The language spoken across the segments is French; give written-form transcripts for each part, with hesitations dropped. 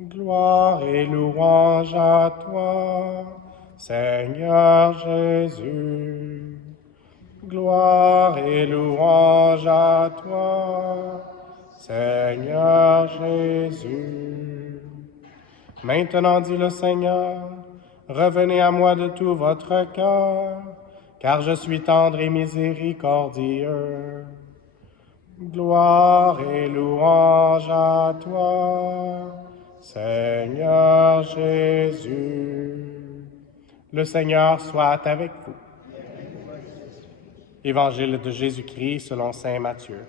Gloire et louange à toi, Seigneur Jésus. Gloire et louange à toi, Seigneur Jésus. Maintenant, dit le Seigneur, revenez à moi de tout votre cœur, car je suis tendre et miséricordieux. Gloire et louange à toi, Seigneur Jésus. Le Seigneur soit avec vous. Évangile de Jésus-Christ selon saint Matthieu.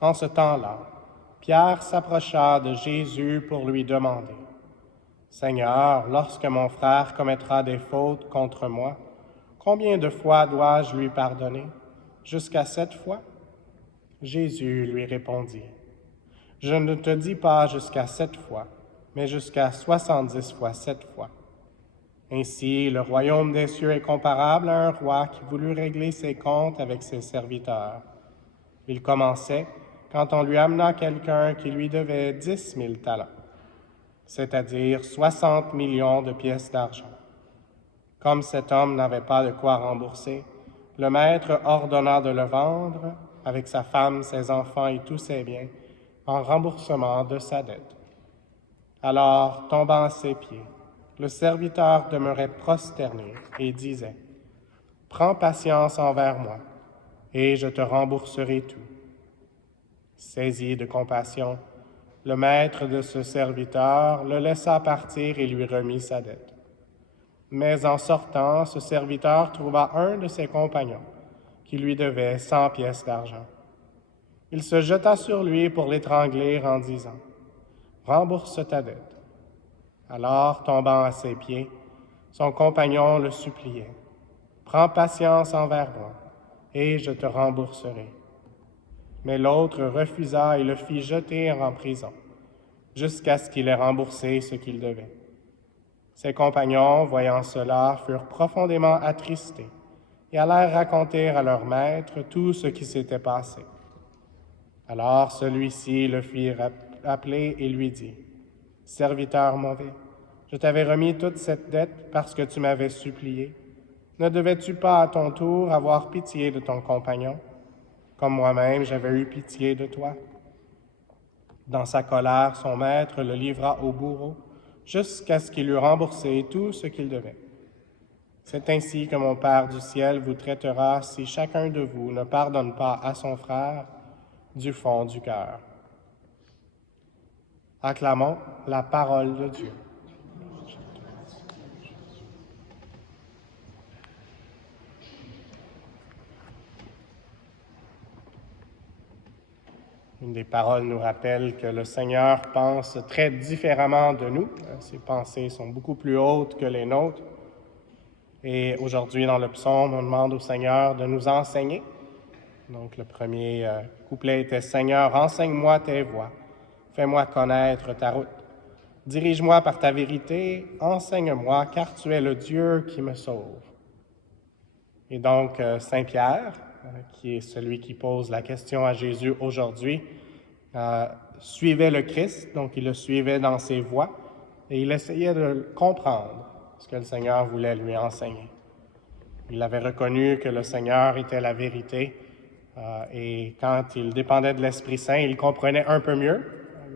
En ce temps-là, Pierre s'approcha de Jésus pour lui demander, « Seigneur, lorsque mon frère commettra des fautes contre moi, combien de fois dois-je lui pardonner? Jusqu'à 7 fois? » Jésus lui répondit, « Je ne te dis pas jusqu'à 7 fois, mais jusqu'à 70 fois 7 fois. » Ainsi, le royaume des cieux est comparable à un roi qui voulut régler ses comptes avec ses serviteurs. Il commençait quand on lui amena quelqu'un qui lui devait 10 000 talents, c'est-à-dire 60 millions de pièces d'argent. Comme cet homme n'avait pas de quoi rembourser, le maître ordonna de le vendre, avec sa femme, ses enfants et tous ses biens, en remboursement de sa dette. Alors, tombant à ses pieds, le serviteur demeurait prosterné et disait, « Prends patience envers moi, et je te rembourserai tout. » Saisi de compassion, le maître de ce serviteur le laissa partir et lui remit sa dette. Mais en sortant, ce serviteur trouva un de ses compagnons qui lui devait 100 pièces d'argent. Il se jeta sur lui pour l'étrangler en disant, « Rembourse ta dette. » Alors, tombant à ses pieds, son compagnon le suppliait, « Prends patience envers moi, et je te rembourserai. » Mais l'autre refusa et le fit jeter en prison, jusqu'à ce qu'il ait remboursé ce qu'il devait. Ses compagnons, voyant cela, furent profondément attristés et allèrent raconter à leur maître tout ce qui s'était passé. Alors celui-ci le fit appeler et lui dit, « Serviteur mauvais, je t'avais remis toute cette dette parce que tu m'avais supplié. Ne devais-tu pas à ton tour avoir pitié de ton compagnon, comme moi-même j'avais eu pitié de toi? » Dans sa colère, son maître le livra au bourreau, jusqu'à ce qu'il eût remboursé tout ce qu'il devait. C'est ainsi que mon Père du ciel vous traitera si chacun de vous ne pardonne pas à son frère du fond du cœur. Acclamons la parole de Dieu. Une des paroles nous rappelle que le Seigneur pense très différemment de nous. Ses pensées sont beaucoup plus hautes que les nôtres. Et aujourd'hui, dans le psaume, on demande au Seigneur de nous enseigner. Donc, le premier couplet était « Seigneur, enseigne-moi tes voies, fais-moi connaître ta route. Dirige-moi par ta vérité, enseigne-moi, car tu es le Dieu qui me sauve. » Et donc, Saint Pierre, qui est celui qui pose la question à Jésus aujourd'hui, suivait le Christ, donc il le suivait dans ses voies, et il essayait de comprendre ce que le Seigneur voulait lui enseigner. Il avait reconnu que le Seigneur était la vérité, et quand il dépendait de l'Esprit Saint, il comprenait un peu mieux,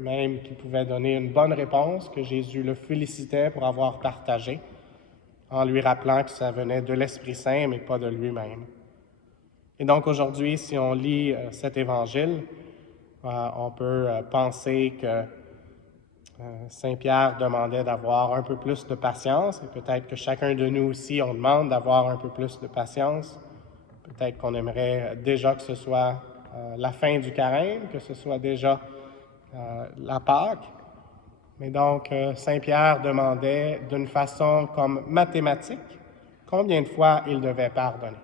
même qu'il pouvait donner une bonne réponse, que Jésus le félicitait pour avoir partagé, en lui rappelant que ça venait de l'Esprit Saint, mais pas de lui-même. Et donc aujourd'hui, si on lit cet évangile, on peut penser que Saint Pierre demandait d'avoir un peu plus de patience, et peut-être que chacun de nous aussi, on demande d'avoir un peu plus de patience. Peut-être qu'on aimerait déjà que ce soit la fin du carême, que ce soit déjà la Pâque. Mais donc, Saint Pierre demandait d'une façon comme mathématique combien de fois il devait pardonner.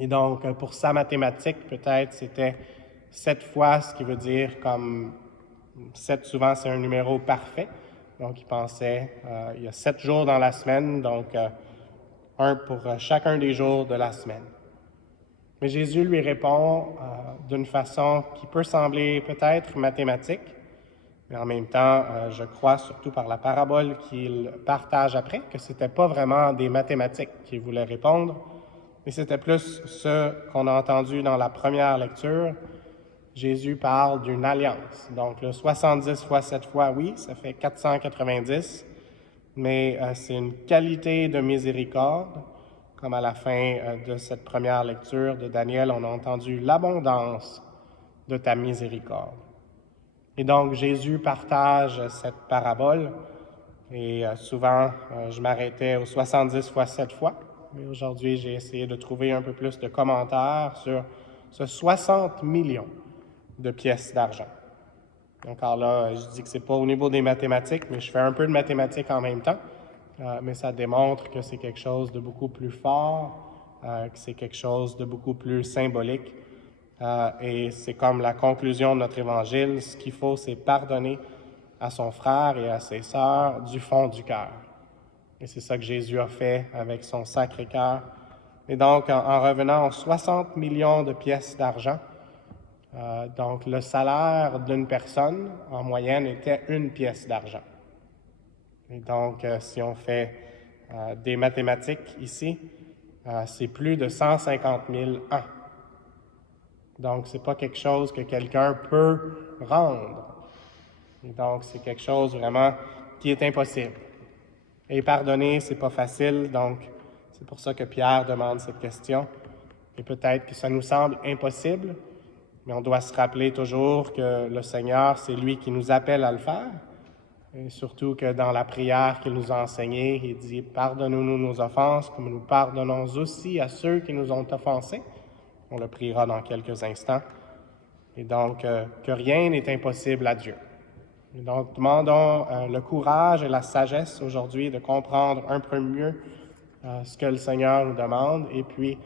Et donc, pour sa mathématique, peut-être, c'était 7 fois, ce qui veut dire comme 7, souvent, c'est un numéro parfait. Donc, il pensait, il y a 7 jours dans la semaine, donc un pour chacun des jours de la semaine. Mais Jésus lui répond d'une façon qui peut sembler peut-être mathématique, mais en même temps, je crois, surtout par la parabole qu'il partage après, que ce n'était pas vraiment des mathématiques qu'il voulait répondre, mais c'était plus ce qu'on a entendu dans la première lecture. Jésus parle d'une alliance. Donc, le 70 fois 7 fois, oui, ça fait 490, mais c'est une qualité de miséricorde. Comme à la fin de cette première lecture de Daniel, on a entendu l'abondance de ta miséricorde. Et donc, Jésus partage cette parabole, et souvent, je m'arrêtais aux 70 fois 7 fois, mais aujourd'hui, j'ai essayé de trouver un peu plus de commentaires sur ce 60 millions de pièces d'argent. Encore là, je dis que c'est pas au niveau des mathématiques, mais je fais un peu de mathématiques en même temps, mais ça démontre que c'est quelque chose de beaucoup plus fort, que c'est quelque chose de beaucoup plus symbolique. Et c'est comme la conclusion de notre évangile, ce qu'il faut, c'est pardonner à son frère et à ses sœurs du fond du cœur. Et c'est ça que Jésus a fait avec son Sacré-Cœur. Et donc, en revenant aux 60 millions de pièces d'argent, donc le salaire d'une personne, en moyenne, était une pièce d'argent. Et donc, si on fait des mathématiques ici, c'est plus de 150 000 ans. Donc, ce n'est pas quelque chose que quelqu'un peut rendre. Et donc, c'est quelque chose vraiment qui est impossible. Et pardonner, c'est pas facile, donc c'est pour ça que Pierre demande cette question. Et peut-être que ça nous semble impossible, mais on doit se rappeler toujours que le Seigneur, c'est lui qui nous appelle à le faire. Et surtout que dans la prière qu'il nous a enseignée, il dit « Pardonne-nous nos offenses, comme nous pardonnons aussi à ceux qui nous ont offensés. » On le priera dans quelques instants. Et donc, que rien n'est impossible à Dieu. Et donc, demandons le courage et la sagesse aujourd'hui de comprendre un peu mieux ce que le Seigneur nous demande et puis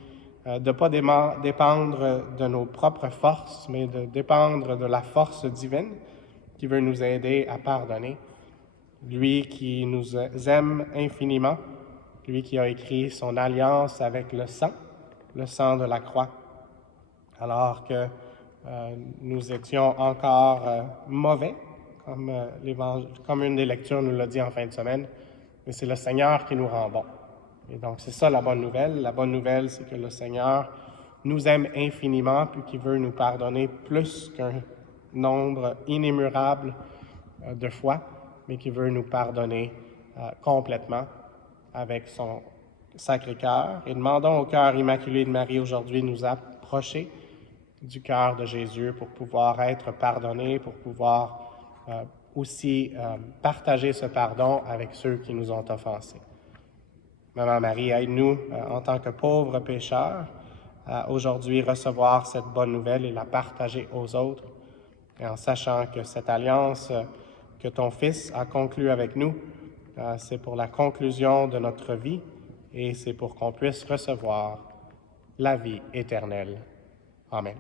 de ne pas dépendre de nos propres forces, mais de dépendre de la force divine qui veut nous aider à pardonner. Lui qui nous aime infiniment, lui qui a écrit son alliance avec le sang de la croix, alors que nous étions encore mauvais, comme une des lectures nous l'a dit en fin de semaine, mais c'est le Seigneur qui nous rend bons. Et donc, c'est ça la bonne nouvelle. La bonne nouvelle, c'est que le Seigneur nous aime infiniment, puis qu'il veut nous pardonner plus qu'un nombre inémurable de fois, mais qu'il veut nous pardonner complètement avec son Sacré-Cœur. Et demandons au cœur immaculé de Marie aujourd'hui de nous approcher du cœur de Jésus pour pouvoir être pardonnés, pour pouvoir aussi partager ce pardon avec ceux qui nous ont offensés. Maman Marie, aide-nous en tant que pauvres pécheurs à aujourd'hui recevoir cette bonne nouvelle et la partager aux autres, et en sachant que cette alliance que ton Fils a conclue avec nous, c'est pour la conclusion de notre vie et c'est pour qu'on puisse recevoir la vie éternelle. Amen.